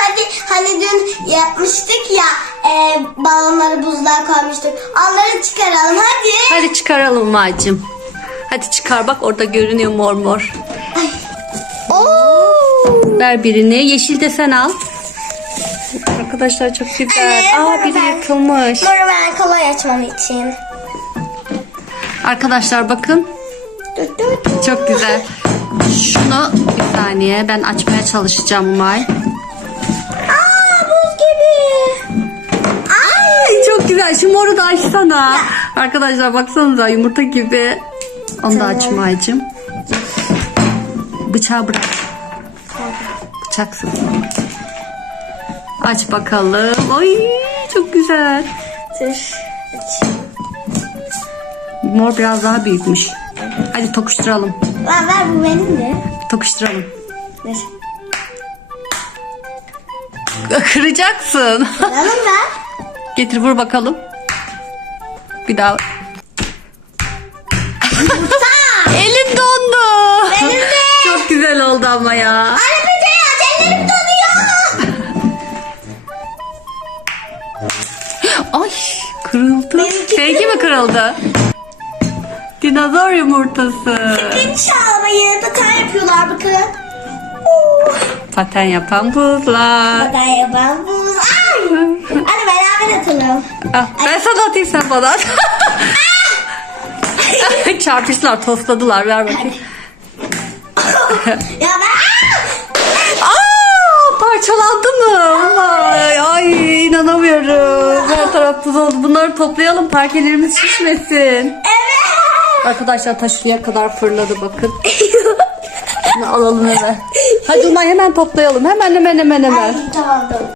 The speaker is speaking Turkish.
hadi hani dün yapmıştık ya e, balonları buzluğa koymuştuk. Onları çıkaralım hadi. Hadi çıkaralım Umay'cığım. Hadi çıkar bak orada görünüyor mor mor. Oo. Ver birini. Yeşil de sen al. Arkadaşlar çok güzel. Anne, Aa biri ben- yıkılmış. Moru ben kolay açmam için. Arkadaşlar bakın. Çok güzel. Şunu bir saniye ben açmaya çalışacağım Umay. Çok güzel. Şu moru da açsana. Arkadaşlar baksanıza yumurta gibi. Onu da aç Umay'cığım. Bıçağı bırak. Bıçaksız. Aç bakalım. Ay çok güzel. Mor biraz daha büyükmüş. Hadi tokuşturalım. Ver ver bu benim de. Tokuşturalım. Ver. Kıracaksın. Alalım ver. Getir vur bakalım. Bir daha. Elim dondu. Benim de. Çok güzel oldu ama ya. Anne peteği aç ellerim donuyor. Ay kırıldı. Benimki Seninki mi kırıldı? Dinozor yumurtası. İnşallah paten yapıyorlar bakın. Paten yapan buzlar. Paten yapan buz. Atalım. Ah, ben sana atayım sen bana at. Çarpıştılar, tosladılar. Ver bakayım. ya ben. Aa, parçalandı mı? Ay, ay inanamıyorum. Her taraf buz oldu. Bunları toplayalım parkelerimiz şişmesin. Evet. Arkadaşlar taş şuraya kadar fırladı bakın. Bunu alalım hemen. Hadi Umay hemen toplayalım. Hemen hemen hemen hemen. Ay, tamam.